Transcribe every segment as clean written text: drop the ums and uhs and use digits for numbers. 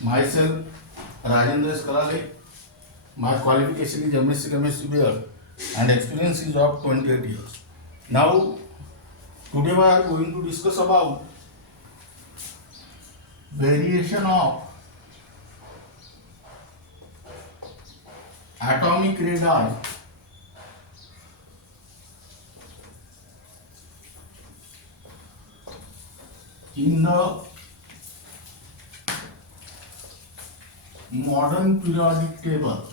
Myself, Rajendra Karale. My qualification is MSc Chemistry BL and experience is of 28 years. Now, today we are going to discuss about variation of atomic radii in the modern periodic table.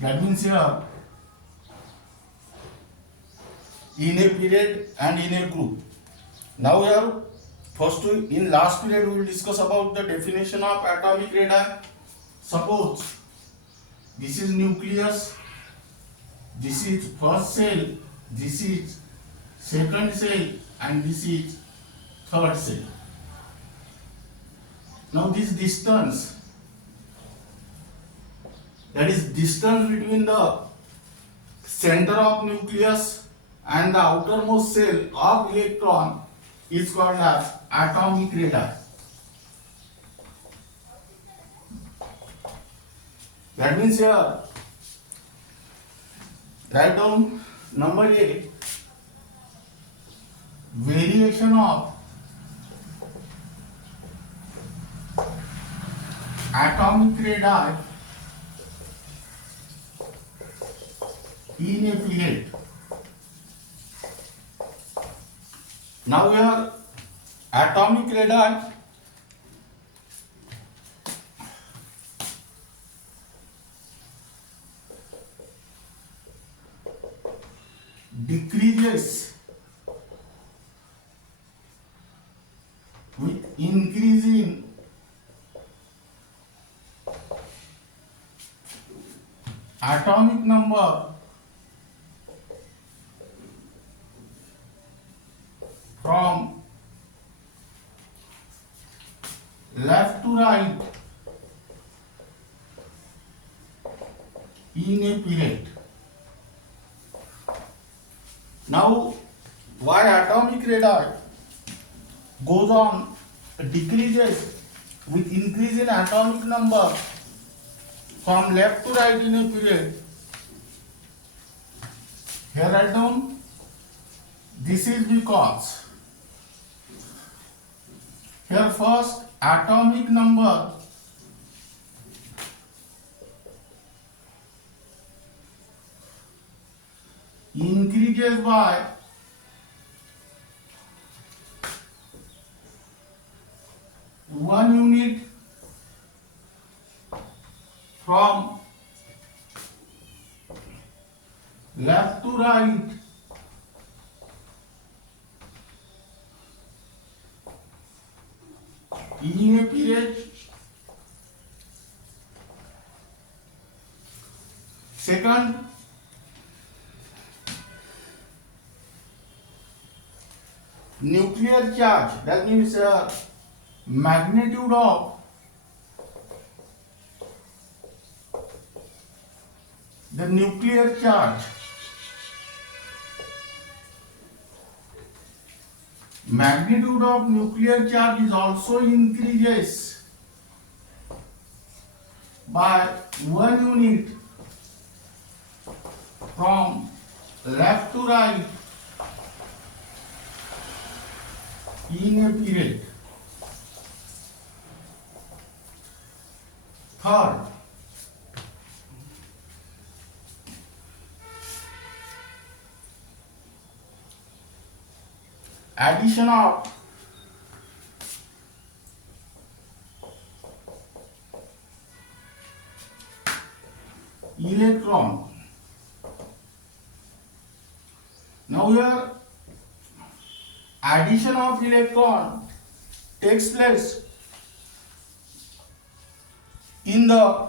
That means here in a period and in a group. Now here first in last period we will discuss about the definition of atomic radii. Suppose this is nucleus, this is first cell, this is second cell and this is third cell. Now this distance, that is distance between the center of nucleus and the outermost cell of electron is called as atomic radii. That means here write down number 8, variation of atomic radii in a period. Now here atomic radii decreases with increasing atomic number from left to right in a period. Now, why atomic radii goes on decreases with increase in atomic number from left to right in a period? Here write down, this is because here first atomic number increases by 1 unit from left to right in a period. Second, nuclear charge, that means magnitude of the nuclear charge. Magnitude of nuclear charge is also increases by 1 unit from left to right in a period. Third, addition of electron. Now here addition of electron takes place in the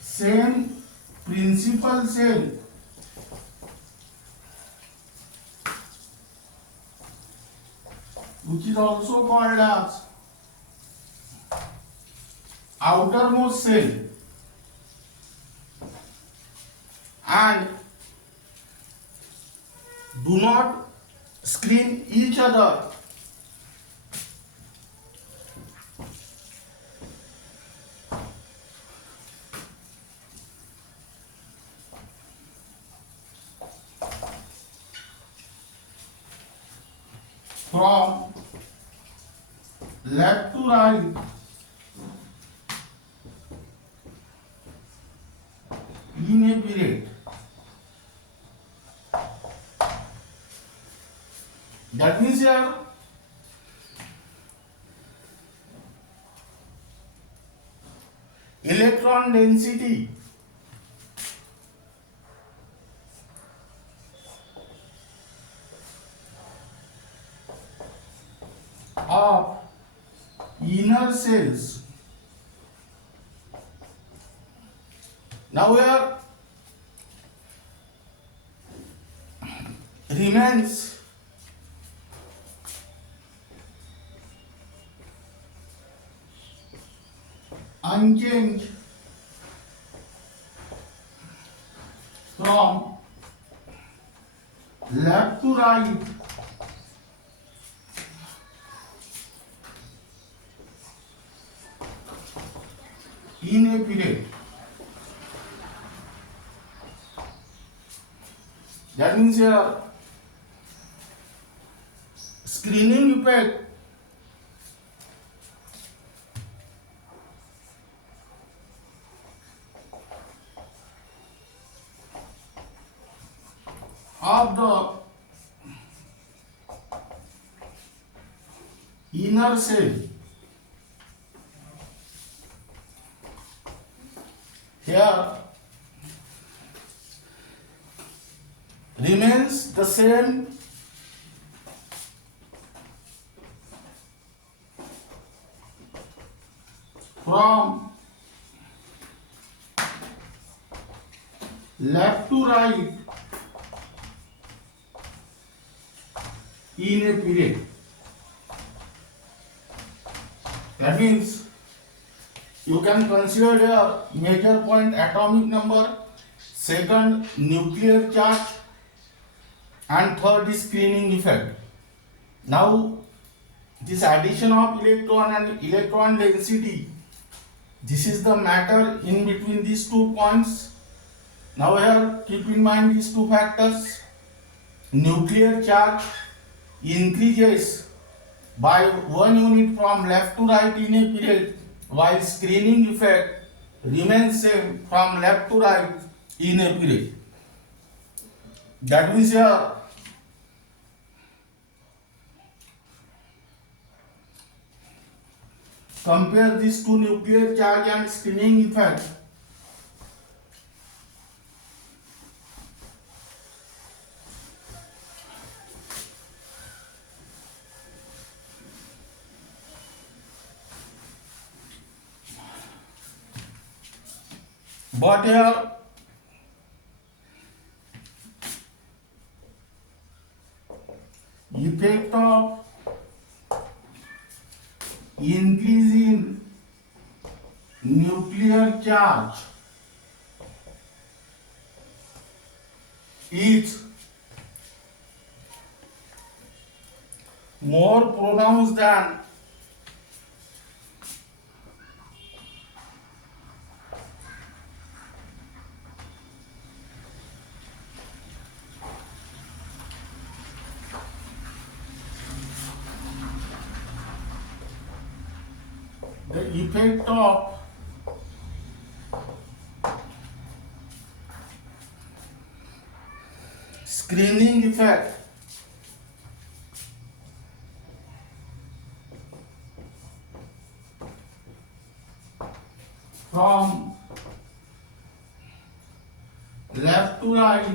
same principal cell which is also called as outermost cell. and do not screen each other. From left to right in a period. That means here electron density of inner cells. Now here remains unchanged from left to right in a period. That means here screening effect of the inner cell here remains the same from left to right in a period. That means you can consider a major point atomic number, second nuclear charge, and third is screening effect. Now this addition of electron and electron density, this is the matter in between these 2 points. Now here keep in mind these 2 factors. Nuclear charge increases by 1 unit from left to right in a period, while screening effect remains same from left to right in a period. That means here compare these 2 nuclear charge and screening effect. But here effect of increase in nuclear charge is more pronounced than the effect of screening effect from left to right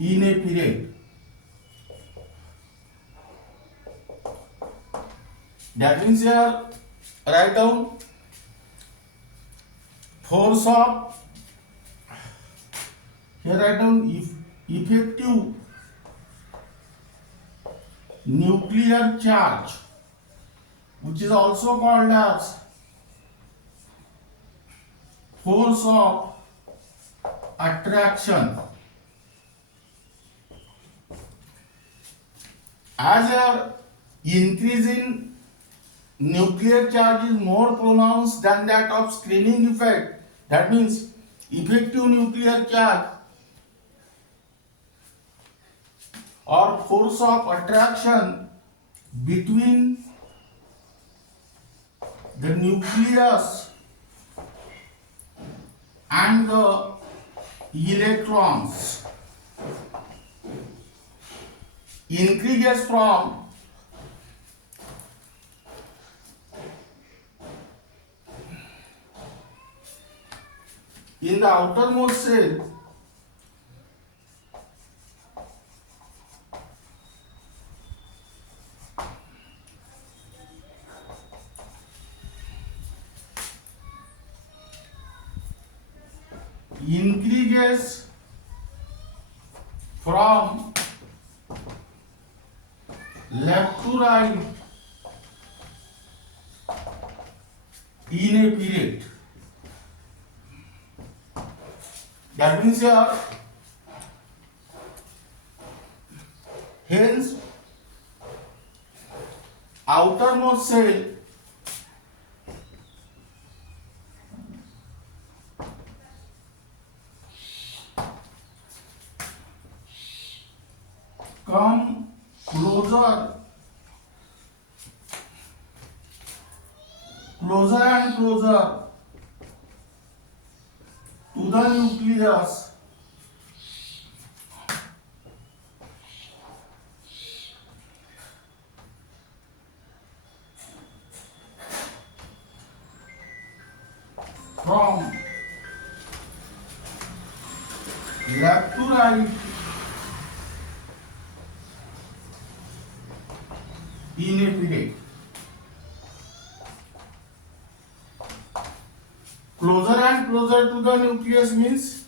in a period. That means here write down force of, here write down effective nuclear charge, which is also called as force of attraction. As a increase in nuclear charge is more pronounced than that of screening effect, that means effective nuclear charge or force of attraction between the nucleus and the electrons increases from in the outermost shell increases from left to right in a period. That means here, hence outermost shell come closer and closer to the nucleus from left to right in a period. Closer and closer to the nucleus means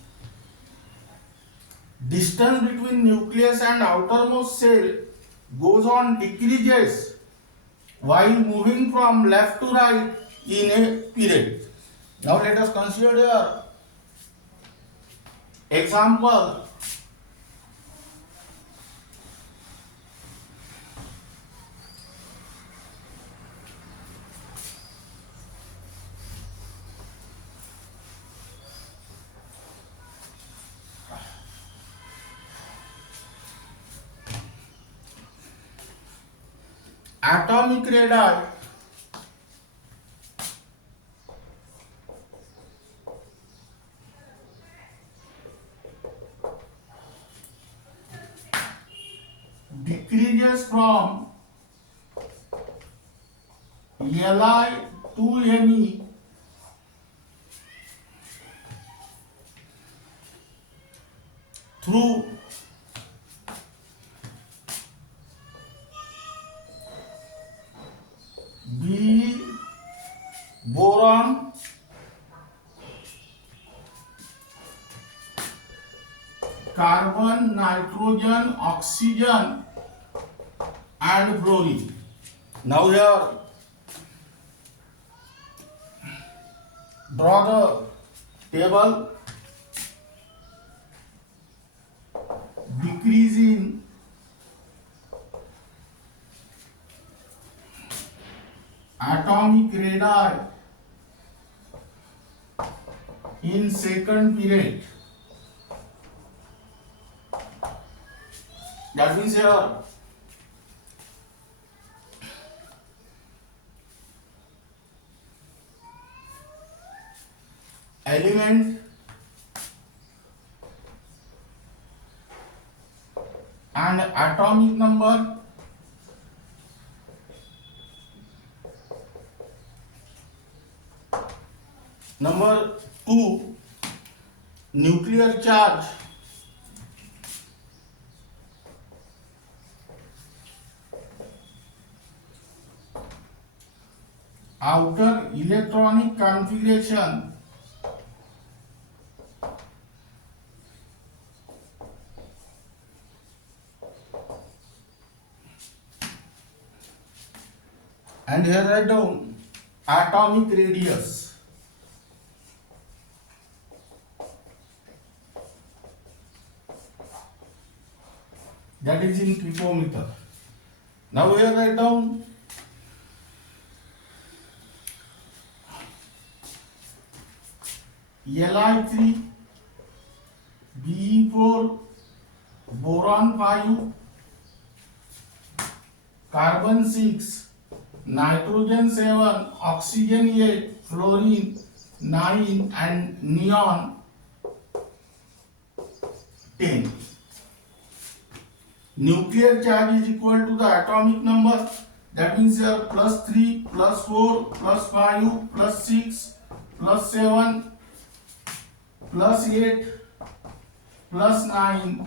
distance between nucleus and outermost shell goes on decreases while moving from left to right in a period. Now let us consider example. Atomic radii decreases from Li to Ne through B boron, carbon, nitrogen, oxygen and fluorine. Now here draw the table. Decrease in atomic radii in second period. That means here element and atomic number number 2 nuclear charge outer electronic configuration and here write down atomic radius. picometer. Now here write down Li3, Be4, boron 5, carbon 6, nitrogen 7, oxygen 8, fluorine 9 and neon 10. Nuclear charge is equal to the atomic number, that means here plus 3, plus 4, plus 5, plus 6, plus 7, plus 8, plus 9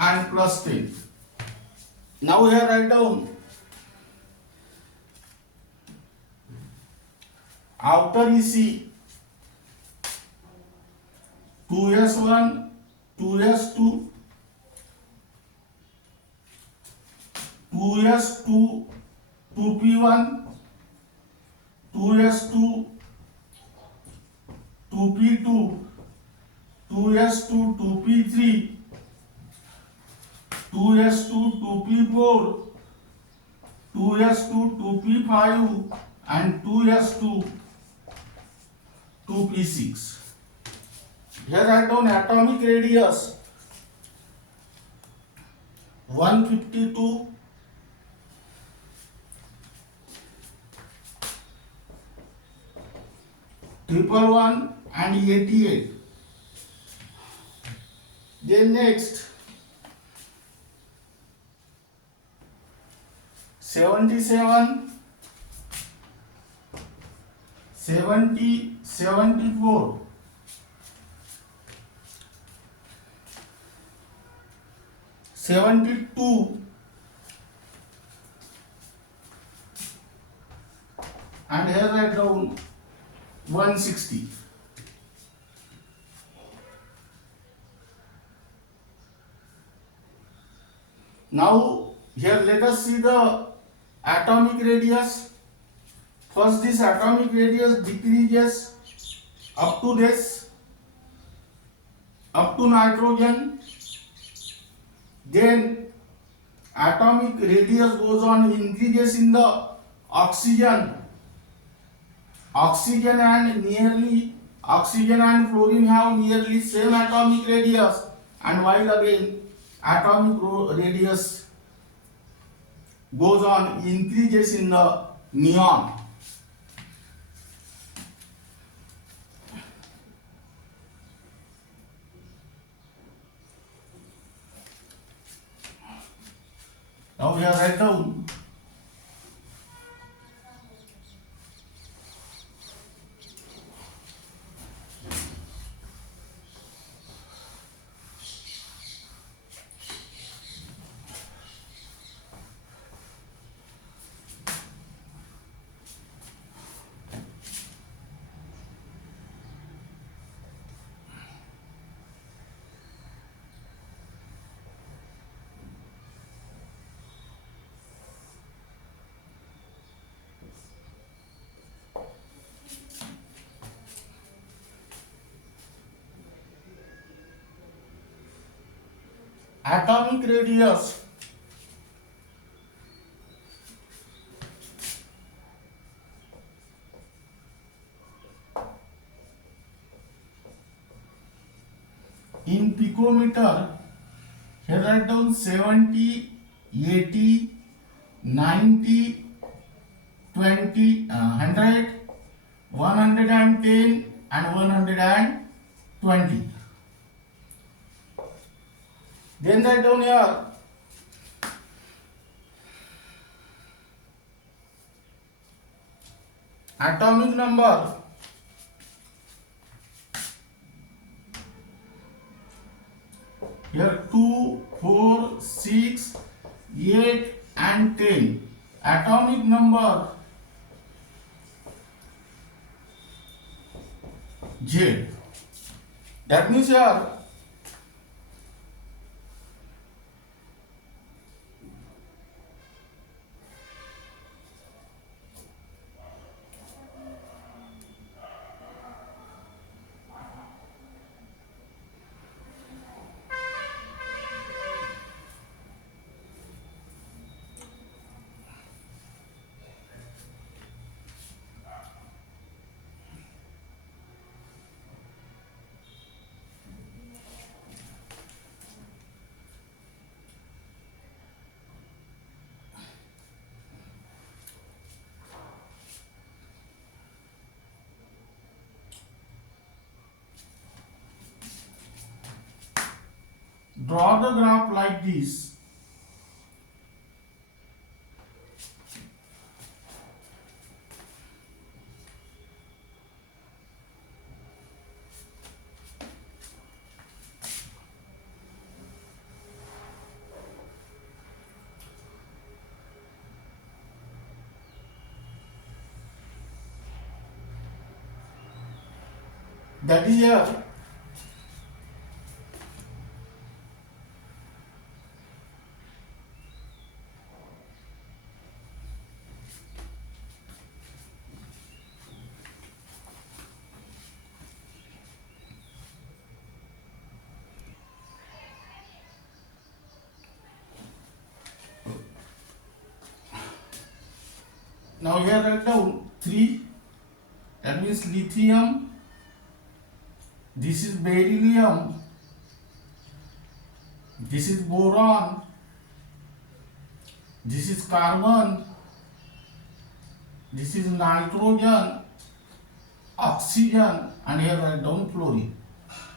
and plus 10. Now here write down outer EC 2s1, 2s2, 2s2, 2p1, 2s2, 2p2, 2s2, 2p3, 2s2, 2p4, 2s2, 2p5 and 2s2, 2p6. Here write down atomic radius 152, 111 and 88. Then next 77, 70, 74, 72 and here write down 160. Now here let us see the atomic radius. First this atomic radius decreases up to this, up to nitrogen. Then atomic radius goes on increases in the oxygen. Oxygen and fluorine have nearly same atomic radius, and while again atomic radius goes on increases in the neon. Now we are write down atomic radius in picometer. Here write down 70, 80, 90, 20, 100, 110 and 120. Then write down here atomic number here 2, 4, 6, 8 and 10. Atomic number Z. That means here draw the graph like this. That is here. Now here write down 3. That means lithium. This is beryllium. This is boron. This is carbon. This is nitrogen, oxygen, and here write down fluorine.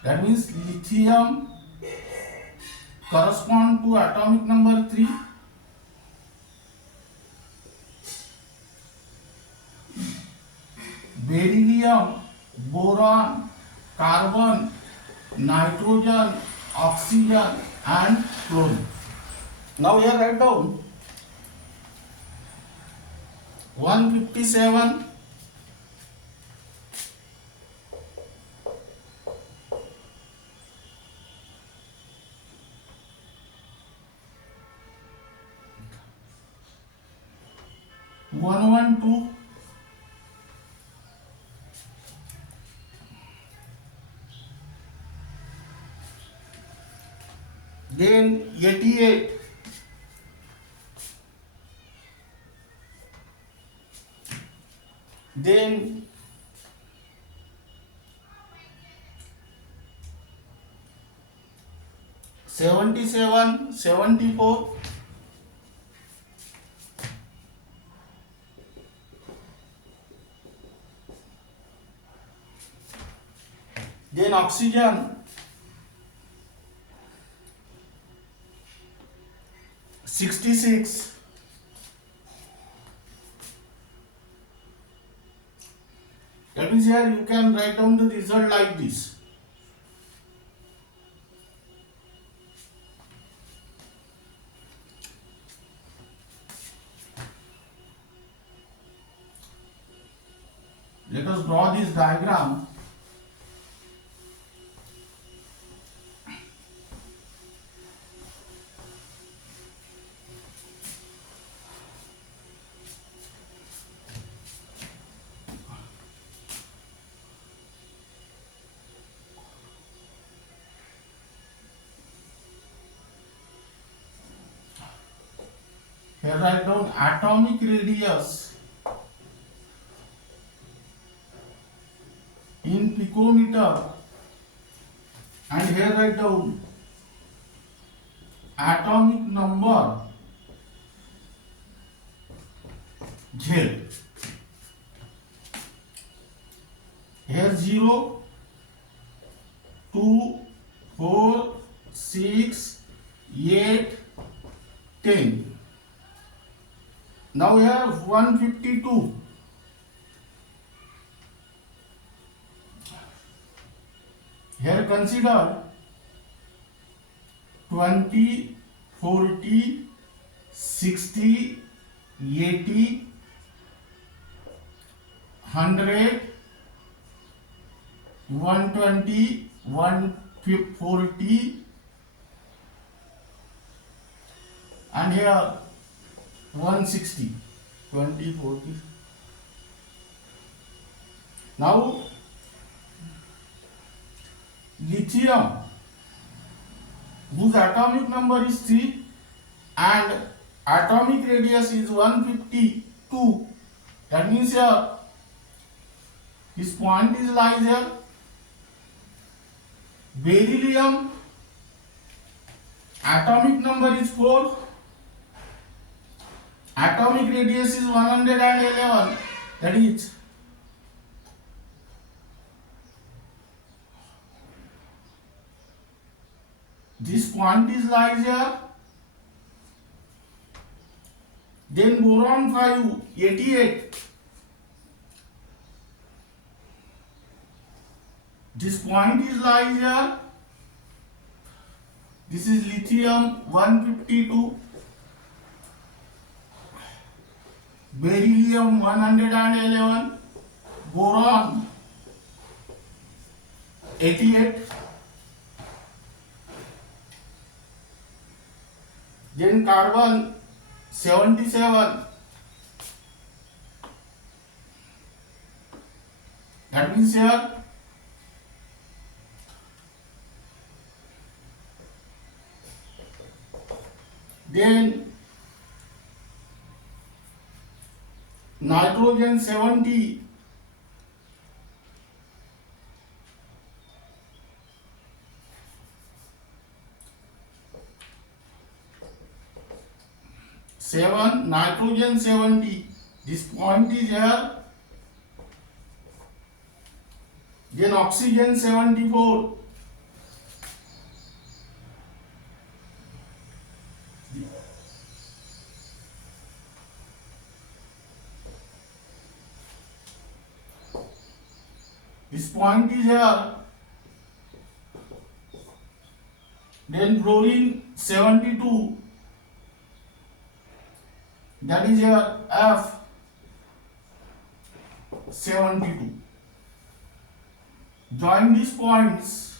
That means lithium correspond to atomic number 3. Beryllium, boron, carbon, nitrogen, oxygen, and fluorine. Now here write down 157, 112, then 88, then 77, 74, then oxygen 66, that means here you can write down the result like this. Let us draw this diagram. Here write down atomic radius in picometer, and here write down atomic number Z. Here 0, 2, 4, 6, 8, 10. Now here 152. Here consider 20, 40, 60, 80, 100, 120, 140, and here 160, 20, 40. Now lithium, whose atomic number is 3 and atomic radius is 152, that means here this point is lies here. Beryllium, atomic number is 4, atomic radius is 111, that is This point is lies here. Then boron 5, 88. This point is lies here. This is lithium 152, beryllium 111, boron 88. Then carbon 77. That means here then nitrogen 70, nitrogen 70. This point is here. Then oxygen 74. This point is here. Then fluorine 72. That is here F 72. Join these points.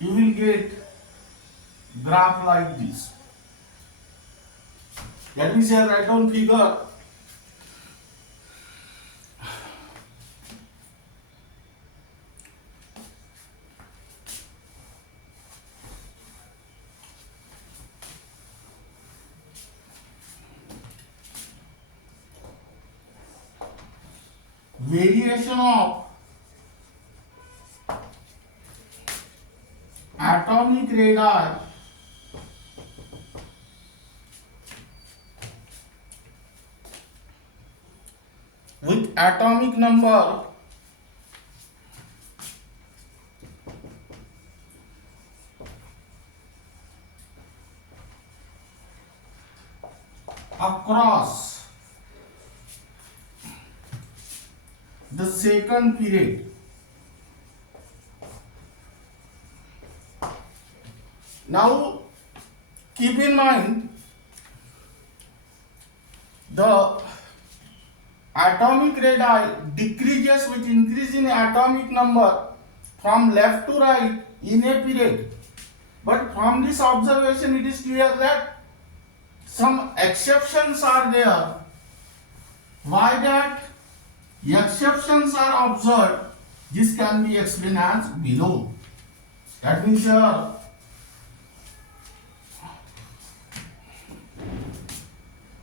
You will get graph like this. Let me say write down figure. Variation of atomic radii with atomic number across the second period. Now keep in mind the atomic radii decreases with increase in atomic number from left to right in a period. But from this observation it is clear that some exceptions are there. Why that exceptions are observed? This can be explained as below. That means here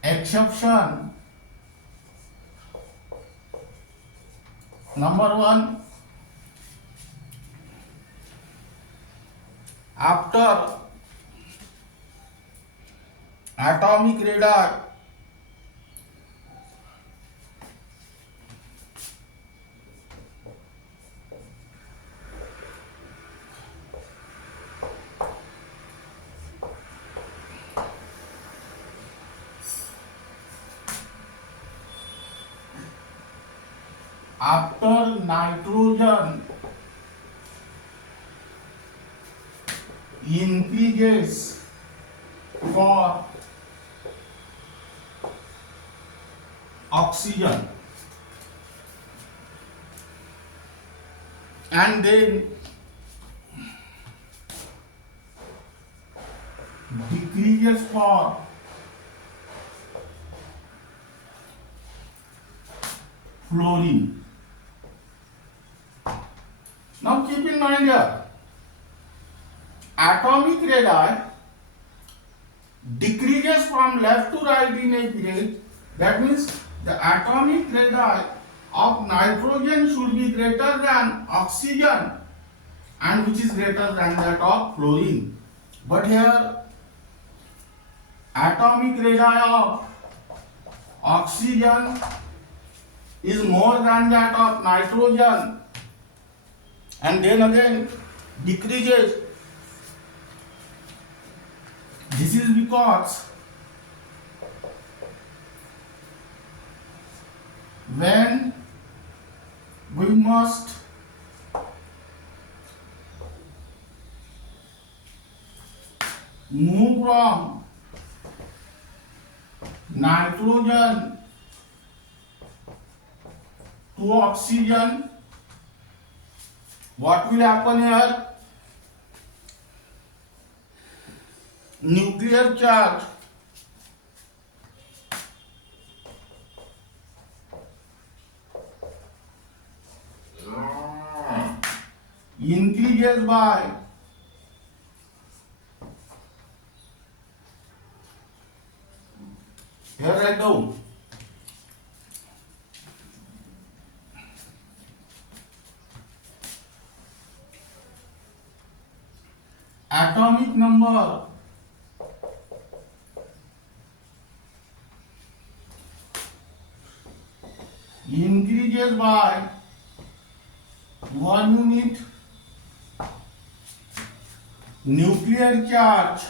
exception number 1, after atomic radii after nitrogen increases for oxygen and then decreases for fluorine. Now keep in mind here, atomic radii decreases from left to right in a period. That means the atomic radii of nitrogen should be greater than oxygen and which is greater than that of fluorine. But here atomic radii of oxygen is more than that of nitrogen. and then again decreases. This is because when we must move from nitrogen to oxygen, what will happen here? Nuclear charge increases by here write down atomic number increases by 1 unit, nuclear charge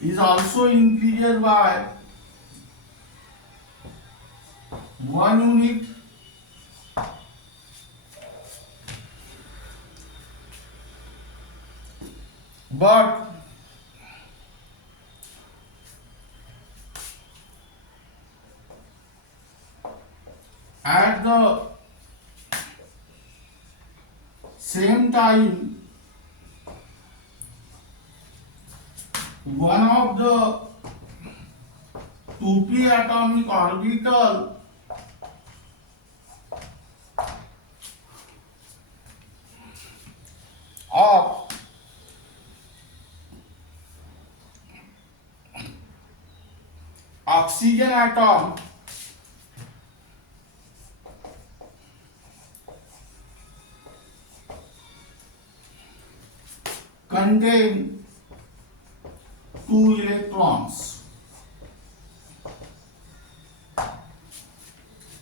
is also increases by 1 unit, but at the same time one of the 2p atomic orbital of oxygen atom contain 2 electrons.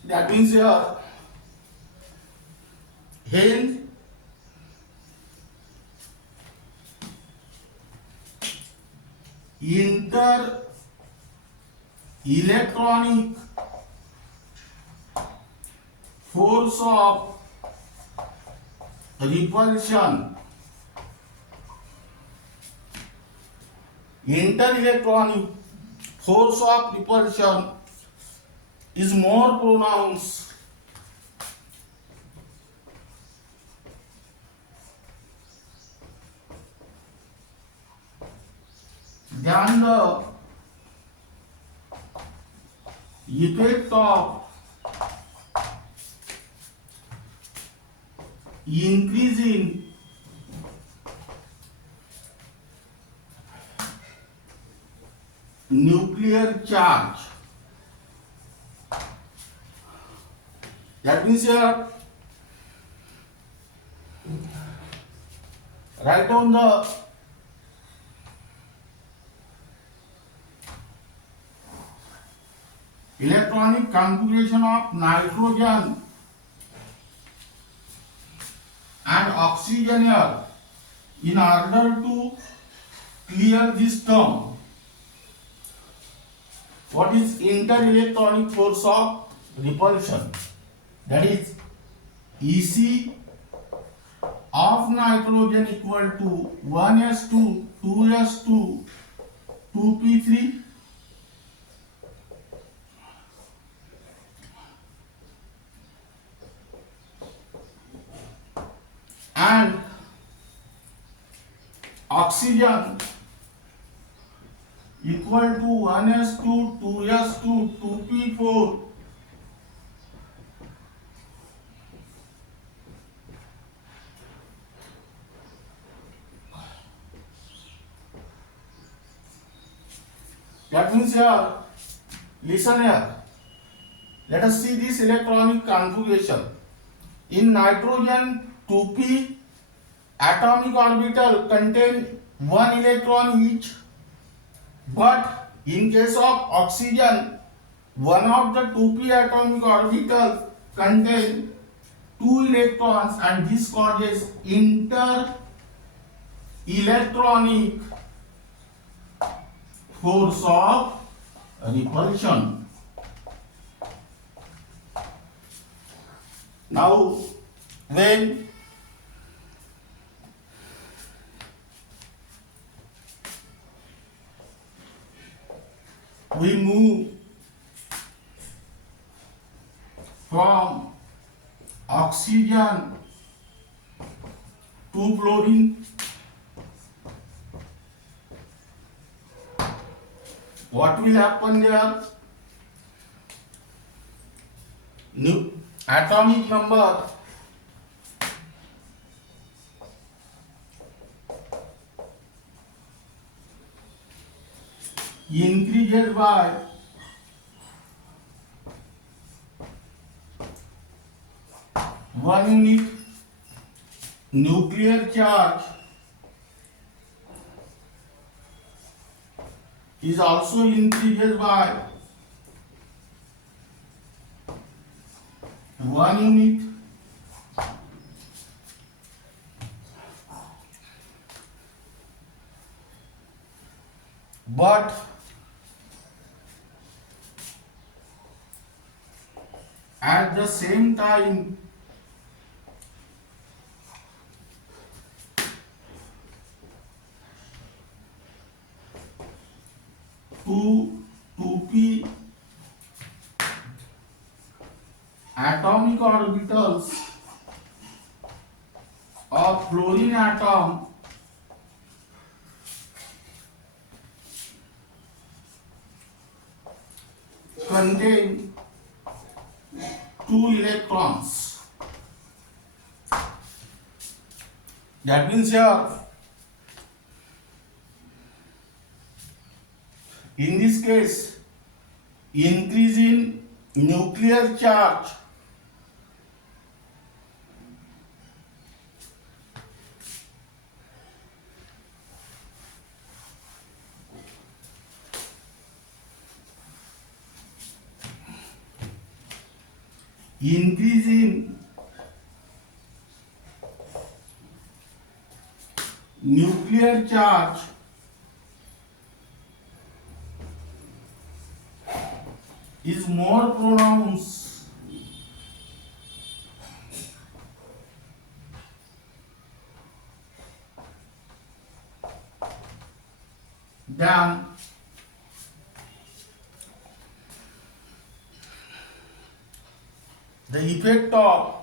That means here hence inter-electronic force of repulsion, inter-electronic force of repulsion is more pronounced than the effect of increasing nuclear charge. That means here write down the electronic configuration of nitrogen and oxygen here in order to clear this term. What is inter-electronic force of repulsion? That is EC of nitrogen equal to 1s2, 2s2, 2p3 and oxygen equal to 1s2, 2s2, 2p4 That means here, listen here. Let us see this electronic configuration. In nitrogen, 2p atomic orbital contain 1 electron each, but in case of oxygen, one of the 2p atomic orbital contain 2 electrons, and this causes inter-electronic force of repulsion. Now, when we move from oxygen to fluorine, what will happen there? New atomic number increases by 1 unit. Nuclear charge is also increases by 1 unit. But at the same time, two 2p atomic orbitals of fluorine atom contain 2 electrons. That means here, in this case, increase in nuclear charge increase in nuclear charge is more pronounced than the effect of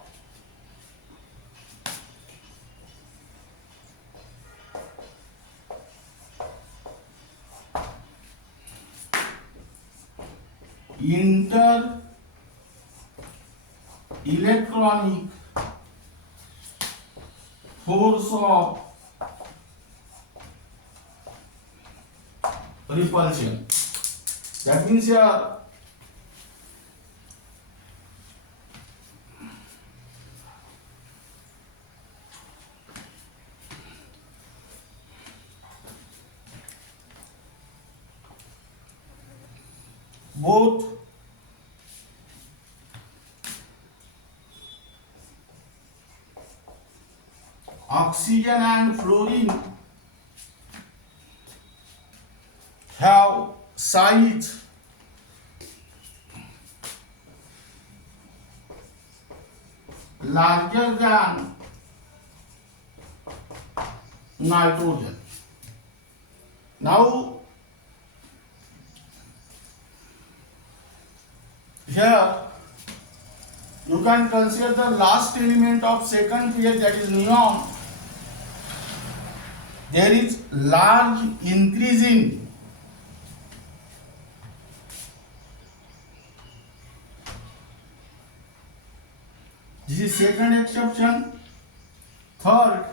inter-electronic force of repulsion. That means here both oxygen and fluorine have size larger than nitrogen. Now, here you can consider the last element of second period, that is neon. There is large increase in this is second exception. Third,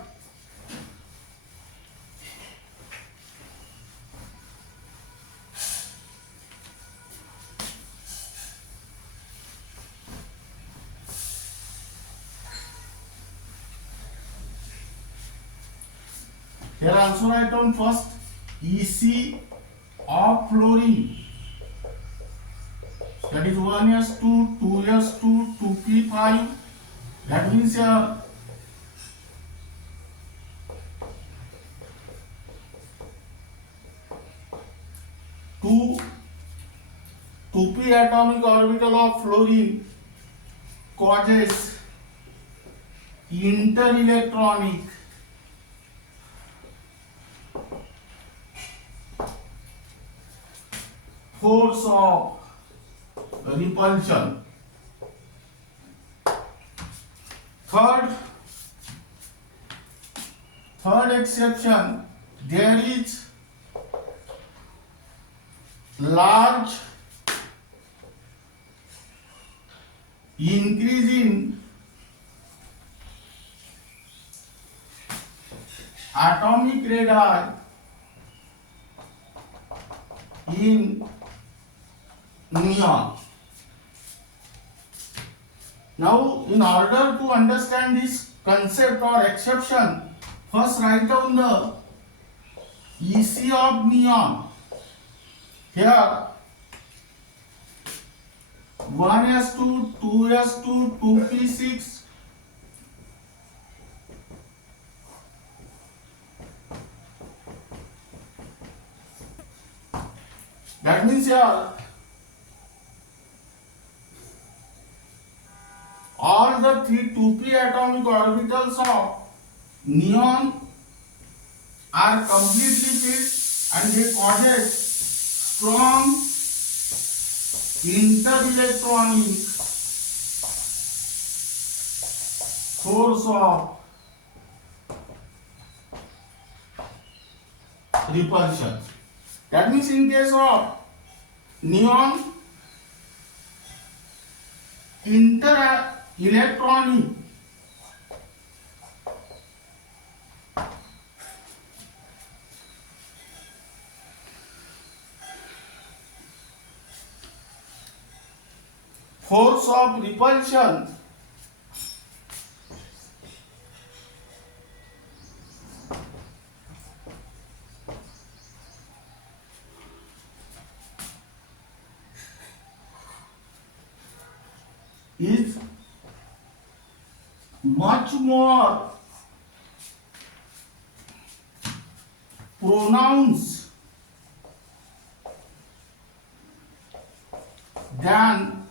here also write down first EC of fluorine that is 1s2, 2s2, 2p5. That means here two 2p atomic orbital of fluorine causes interelectronic force of repulsion. Third exception, there is large increase in atomic radii in neon. Now, in order to understand this concept or exception, first write down the EC of neon. Here 1s2, 2s2, 2p6. That means here all the three 2p atomic orbitals of neon are completely filled and they causes strong interelectronic force of repulsion. That means in case of neon, interelectronic force of repulsion is much more pronounced than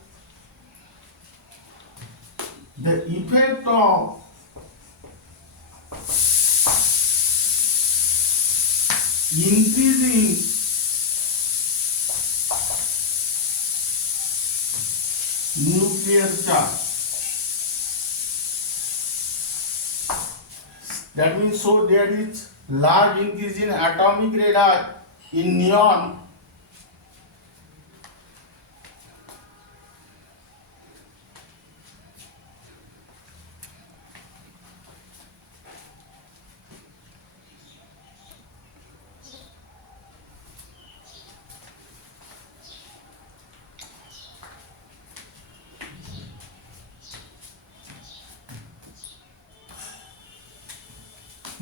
the effect of increasing nuclear charge. That means so there is large increase in atomic radii in neon.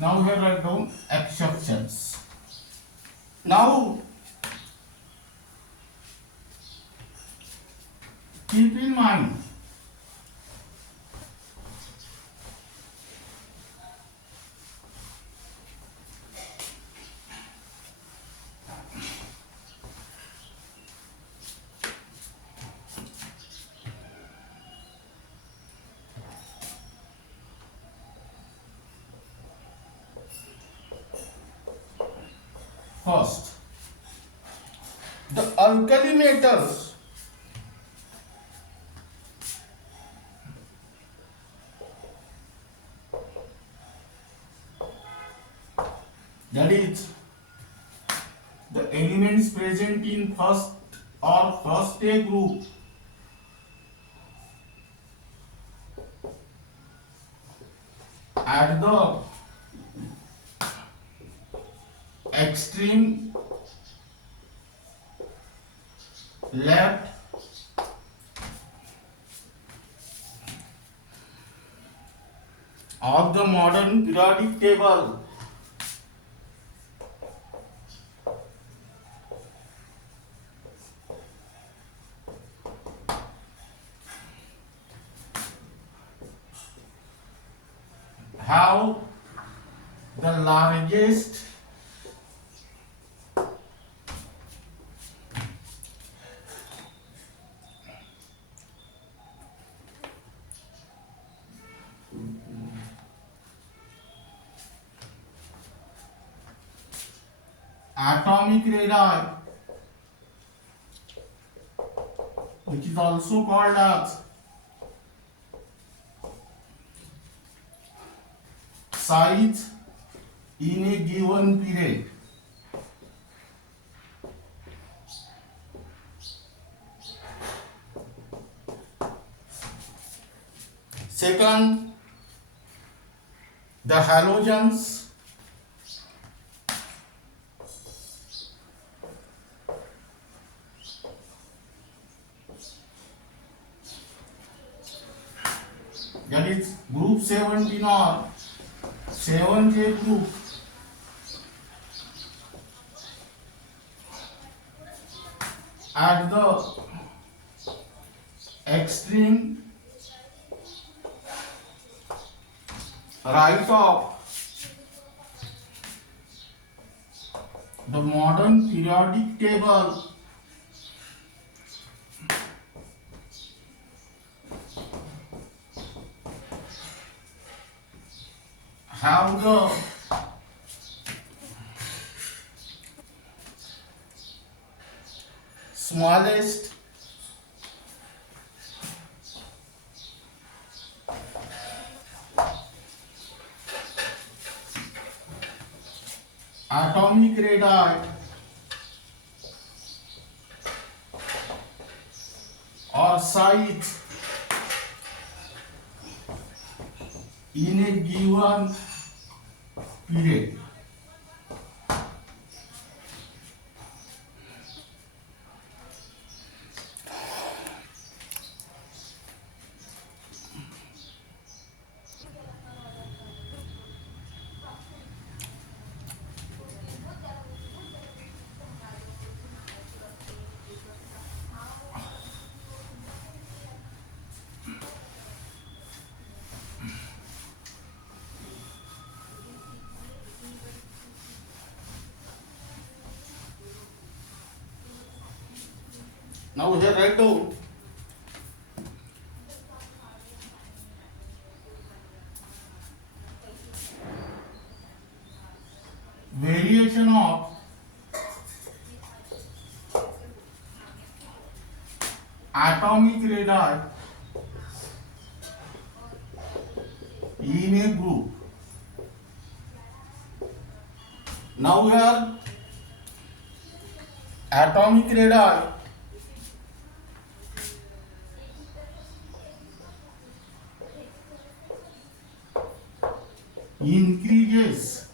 Now here are down exceptions. Now keep in mind first, the alkali metals that is the elements present in first or first A group at the extreme left of the modern periodic table have the largest atomic radii, which is also called as size in a given period. Second, the halogens that is group 17 or 7J group at the extreme right of the modern periodic table have the smallest atomic radii or size in a given period. Now here write down variation of atomic radii in a group. Now here atomic radii increases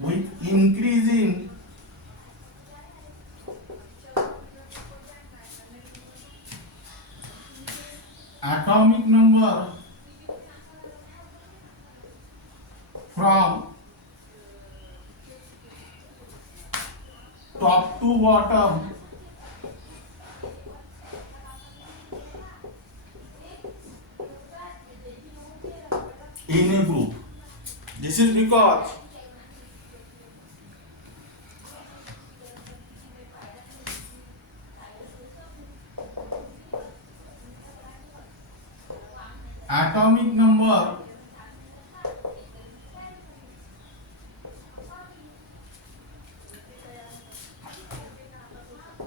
with increasing atomic number from top to bottom in a group. This is because atomic number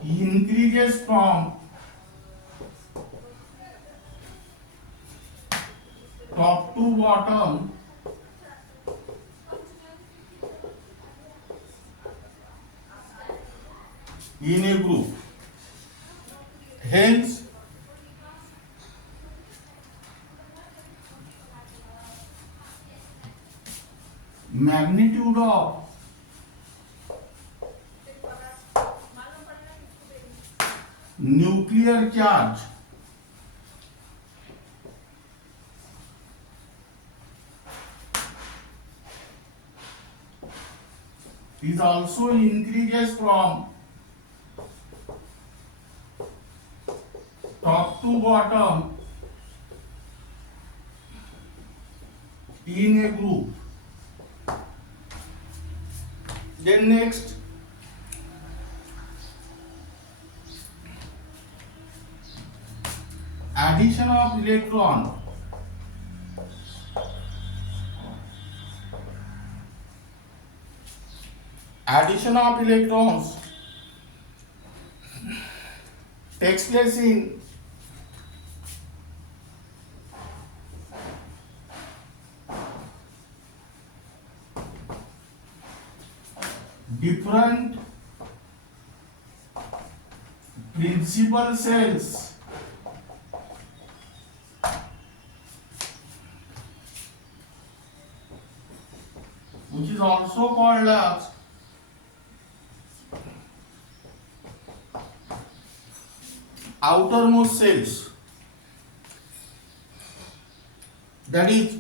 increases from top to bottom in a group. Hence, magnitude of nuclear charge is also increases from top to bottom in a group. Then next, addition of electron. Addition of electrons takes place in different principal cells which is also called as outermost cells, that is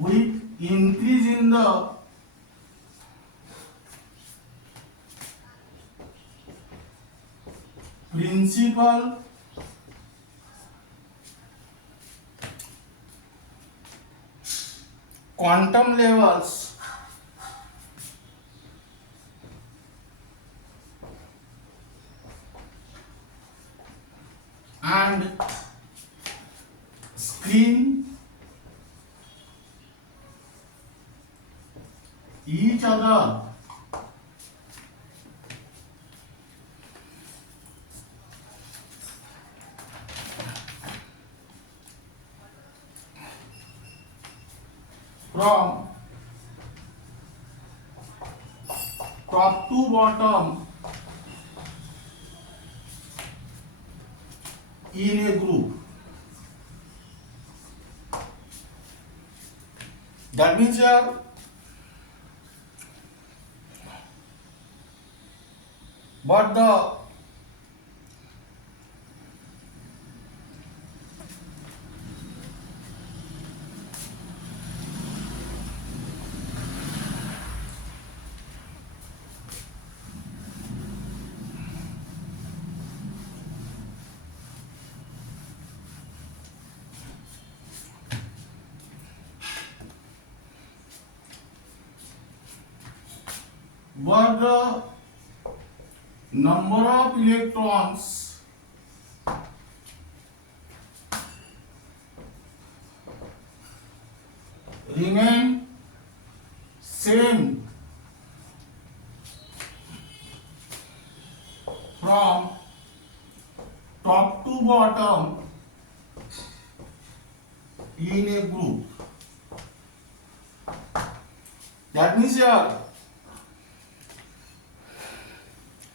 with increase in the principal quantum levels and screen each other from top to bottom in a group. That means here but the number of electrons remain same from top to bottom in a group. That means here,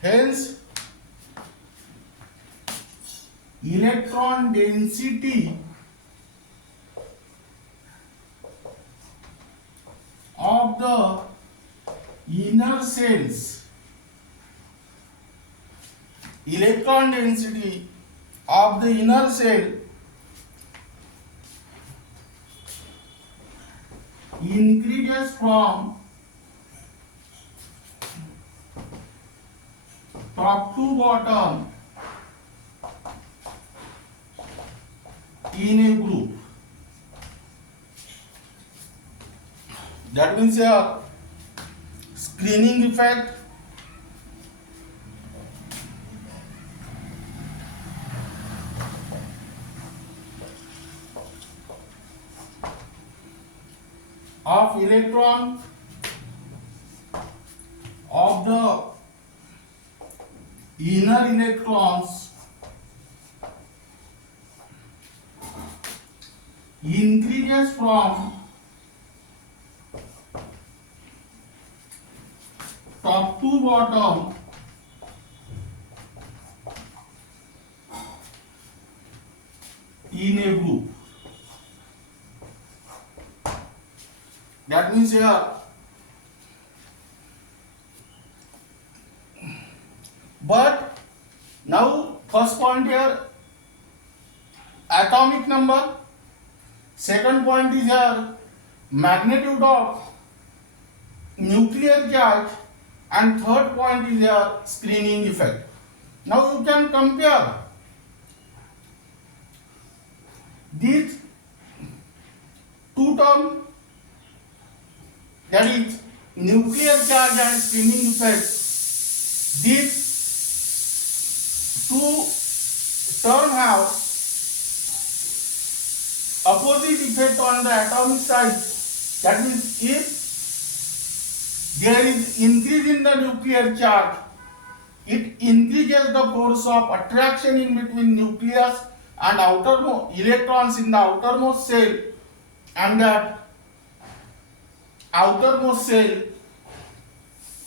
hence electron density of the inner cells, electron density of the inner cell increases from top to bottom in a group. That means a screening effect of electron of the inner electrons increases from top to bottom in a group. That means here but now first point here atomic number, second point is here magnitude of nuclear charge, and third point is your screening effect. Now you can compare these two terms, that is nuclear charge and screening effect. These two terms have opposite effect on the atomic size. That means if there is increase in the nuclear charge, it increases the force of attraction in between nucleus and outermost electrons in the outermost shell, and that outermost shell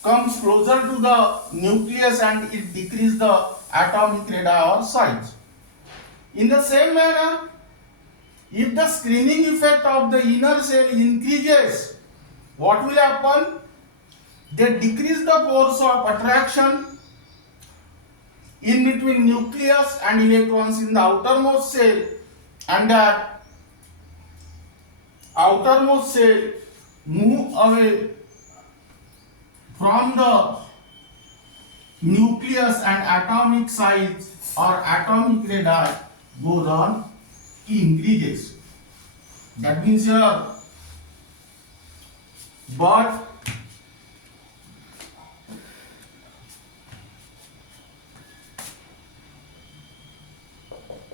comes closer to the nucleus and it decreases the atomic radii or size. In the same manner, if the screening effect of the inner shell increases, what will happen? They decrease the force of attraction in between nucleus and electrons in the outermost shell, and that outermost shell move away from the nucleus, and atomic size or atomic radii goes on increases. That means here, but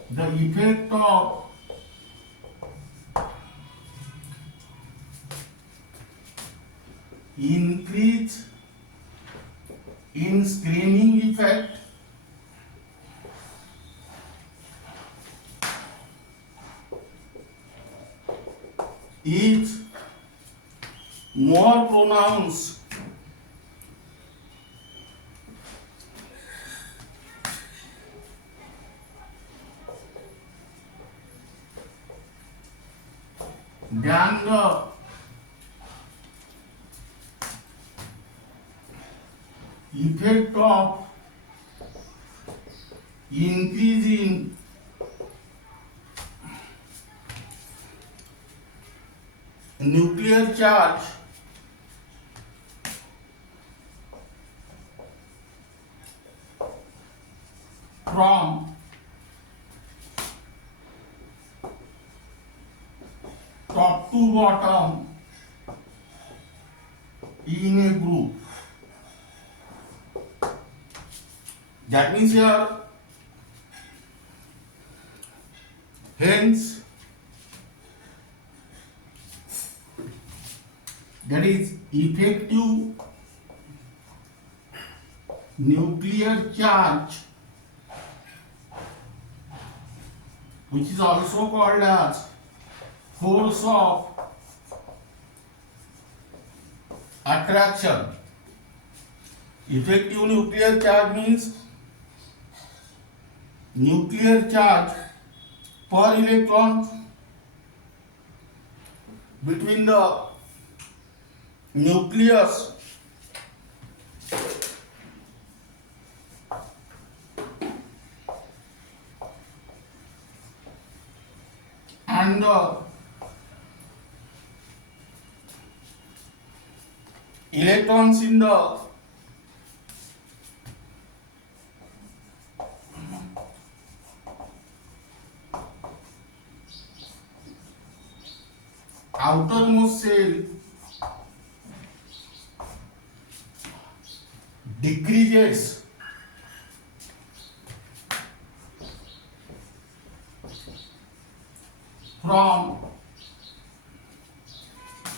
the effect of increase in screening effect is more pronounced than the effect of increase in nuclear charge from top to bottom in a group. That means here, hence, that is effective nuclear charge, which is also called as force of attraction. Effective nuclear charge means nuclear charge per electron between the nucleus and the electrons in the outermost shell decreases from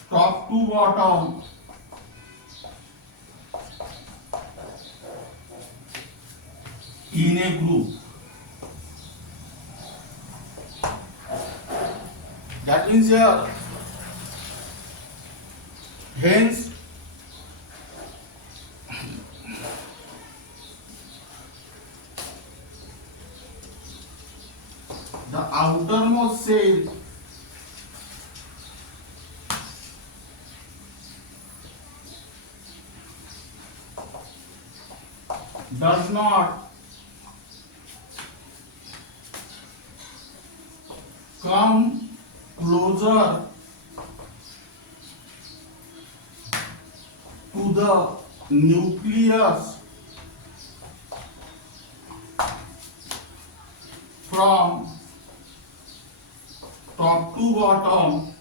top to bottom in a group. That means here, hence the outermost shell does not come closer to the nucleus from top to bottom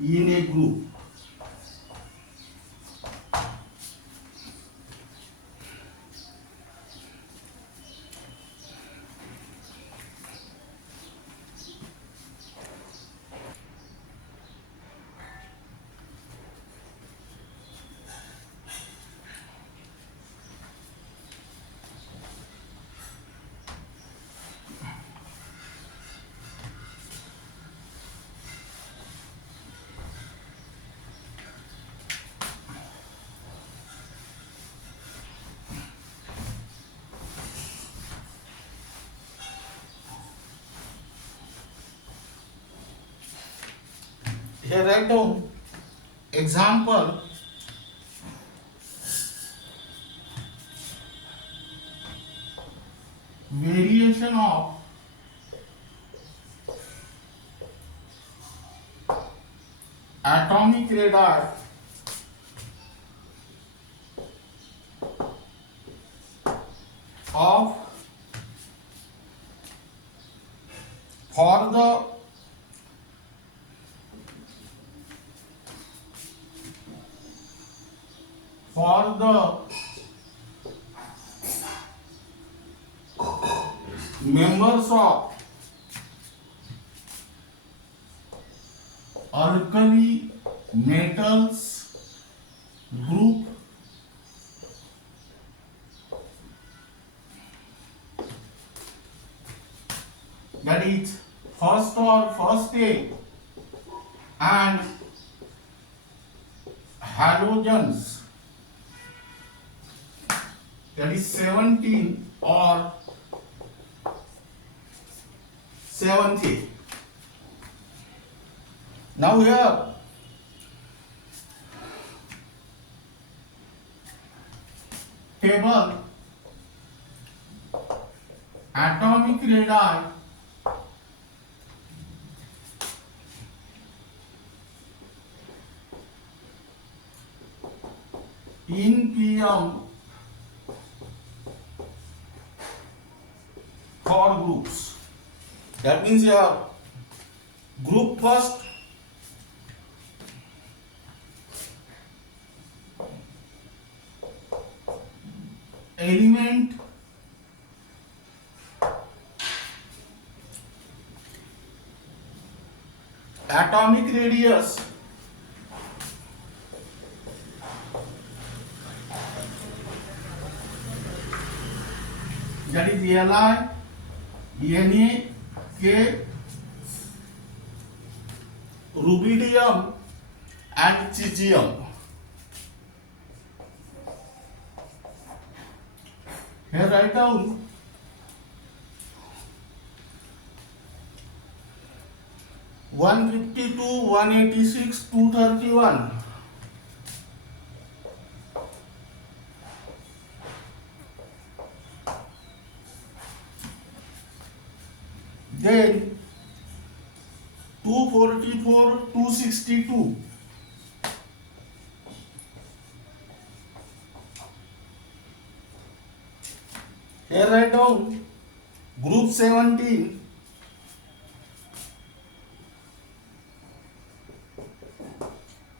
in a group. Here write down example. Variation of atomic radii of for the members of alkali metals group that is first or first A and halogens that is 17 or 70. Now here table atomic radii in PM for groups. That means your group first, element, atomic radius, that is Li, Na, K, rubidium and cesium. Here write down one 52, 186, 231. Then 244, 262. Here write down group 17,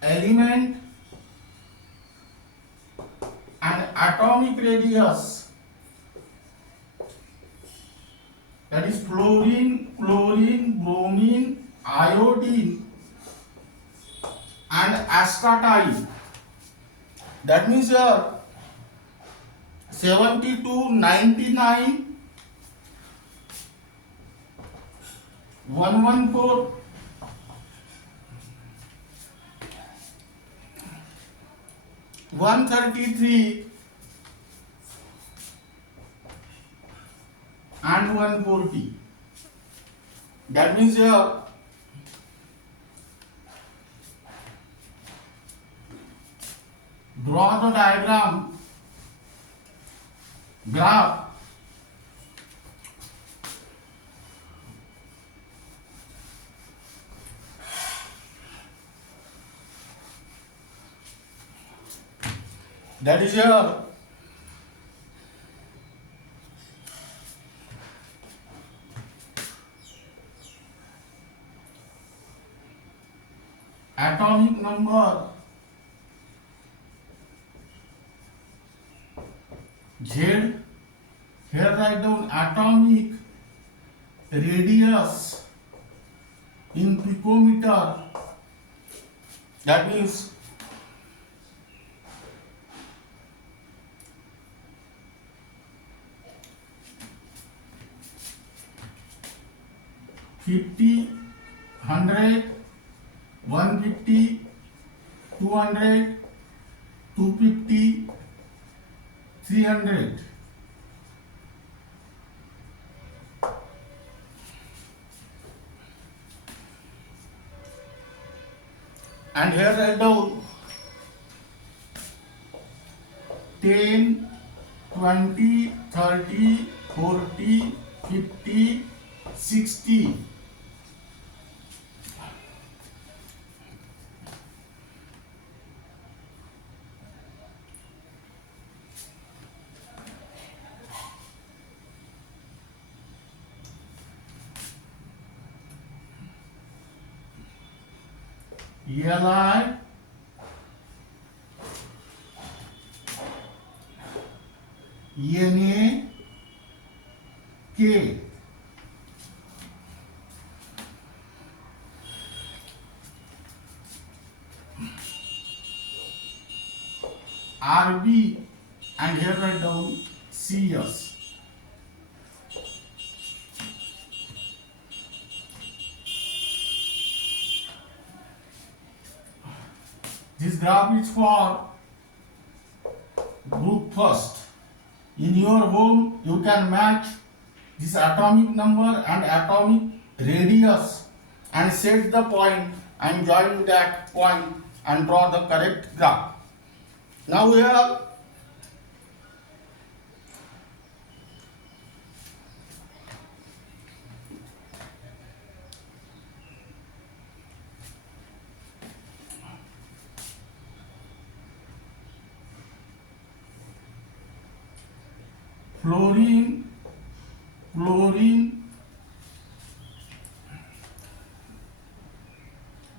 element and atomic radius, that is fluorine, chlorine, bromine, iodine and astatine. That means here 72, 99, 114, 133 and 140. That means here draw the diagram, graph. That is here atomic number Z. Here write down atomic radius in picometer. That means 50, 100, 150, 200, 250, 300. And here write down 10, 20, 30, 40, 50, 60. Li, Na, K. RB, and here write down CS. This graph is for group first. In your home, you can match this atomic number and atomic radius and set the point and join that point and draw the correct graph. Now we have fluorine, chlorine,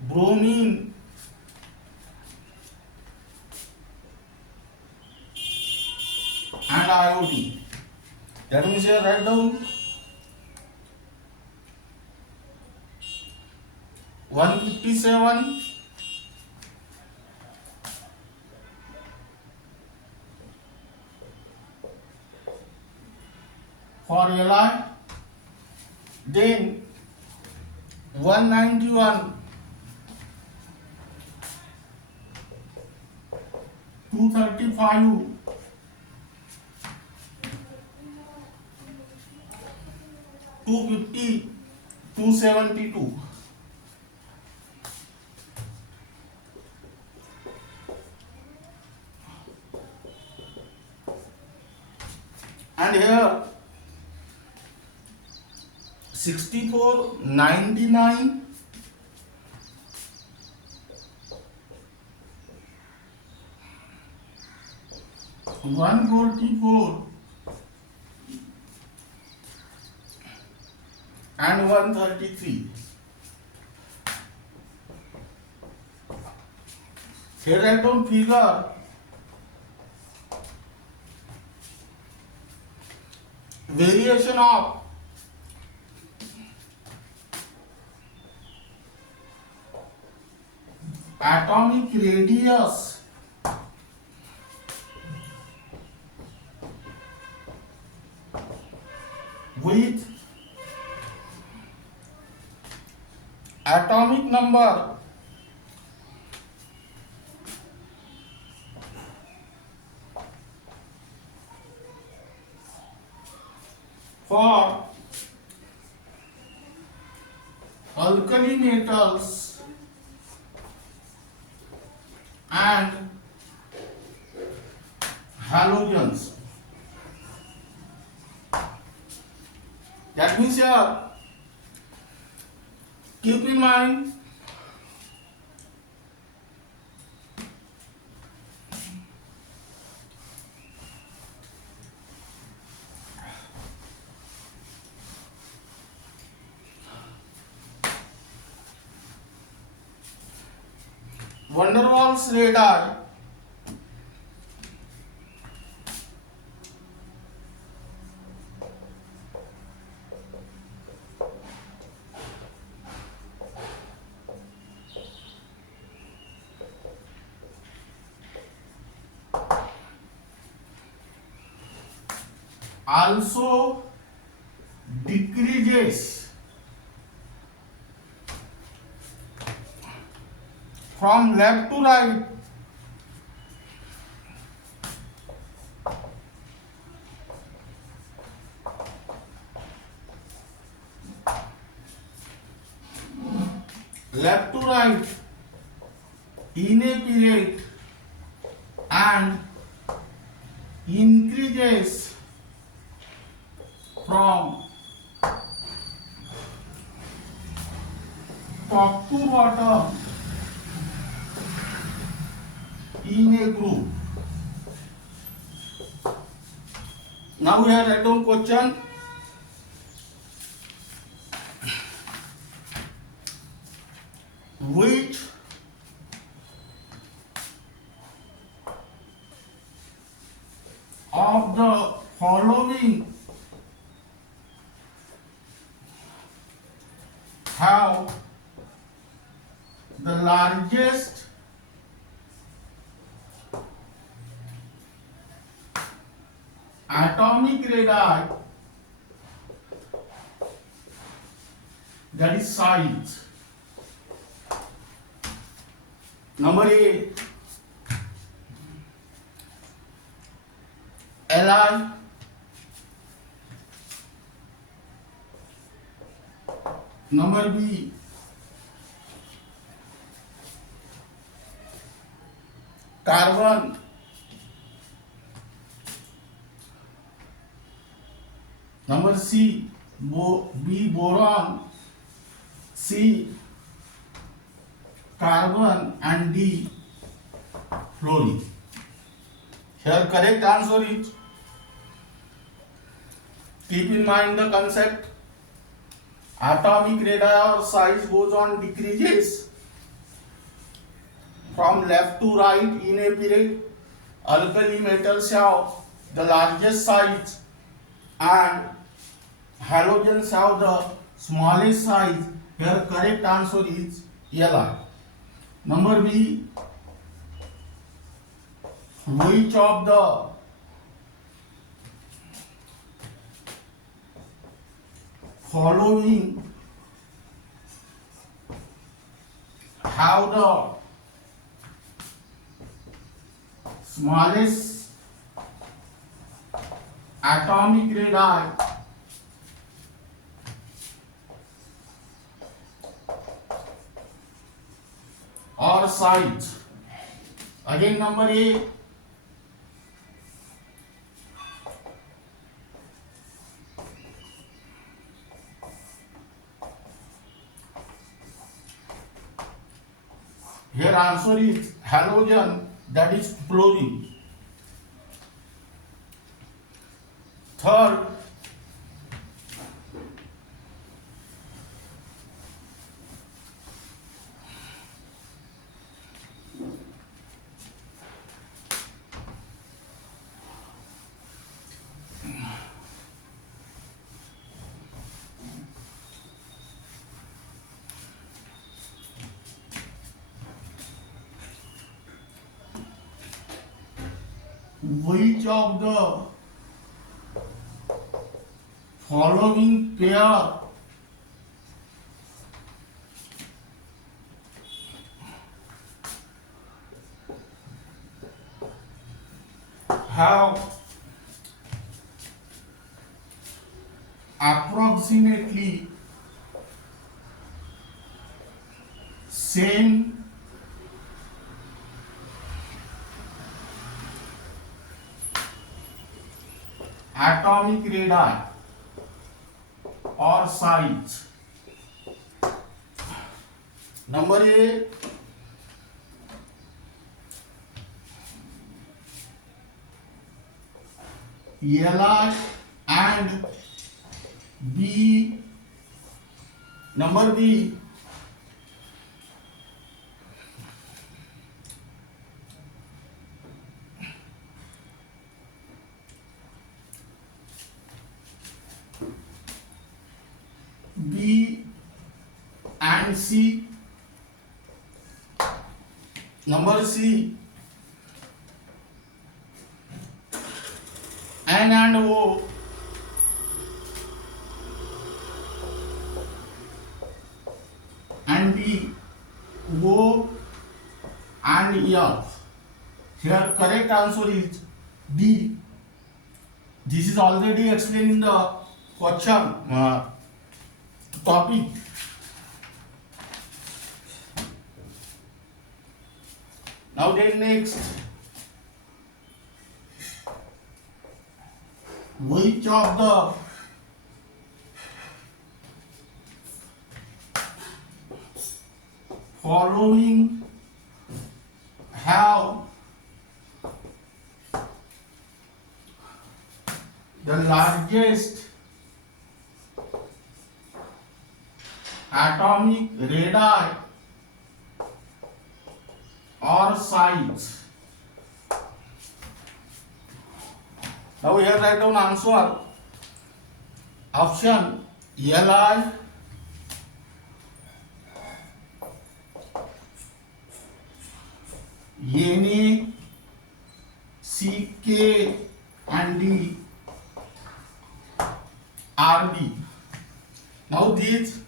bromine, and iodine. That means here write down 157, for Li, then 191, 235, 250, 272. And here 64, 99, 144, and 133. Here write down figure. Variation of atomic radius with atomic number for alkali metals and halogens. That means here keep in mind van der Waals radii also decreases from left to right in a period and increases from top to bottom in a group. Now we have write down question. Which of the following have the largest atomic radii, that is size? Number A, Li. Number B, carbon. Number C, B, boron. C, carbon, and D, fluorine. Here correct answer is, keep in mind the concept, atomic radii or size goes on decreases from left to right in a period. Alkali metals have the largest size and halogens have the smallest size. Here correct answer is Li. Number B, which of the following have the smallest atomic radii or size? Again, number A, here answer is halogen, that is fluorine. Third, which of the following pair have approximately same atomic radii or size? Number A, Li, and B, number B, and C. Number C, N and O, and D, O and F. Here correct answer is D. This is already explained in the question topic. Now then next, which of the following have the largest atomic radii or size? Now here write down answer. Option Li, Na, Ck and D, Rb. Now these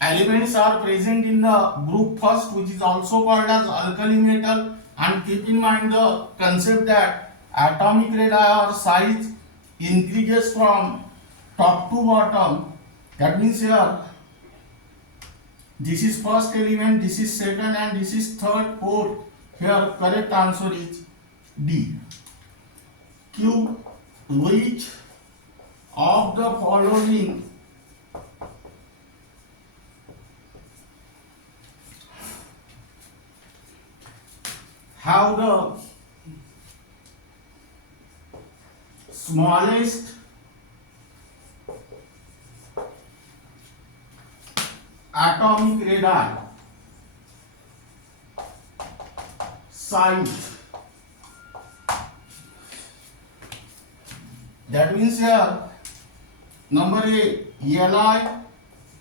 elements are present in the group first, which is also called as alkali metal, and keep in mind the concept that atomic radii or size increases from top to bottom. That means here this is first element, this is second, and this is third, fourth. Here correct answer is D. Q, which of the following have the smallest atomic radii size? That means here number A Li,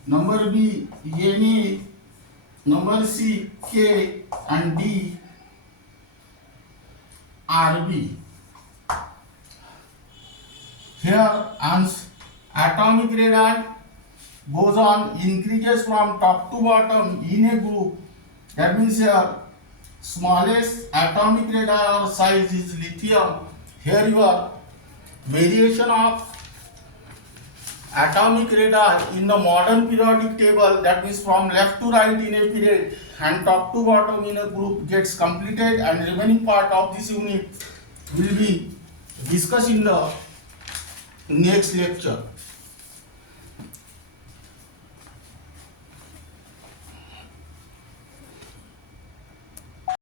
number B Na, number C K, and D Rb. Here atomic radii goes on, increases from top to bottom in a group. That means here smallest atomic radii or size is lithium. Here your variation of atomic radii in the modern periodic table, that means from left to right in a period and top to bottom in a group, gets completed, and remaining part of this unit will be discussed in the next lecture.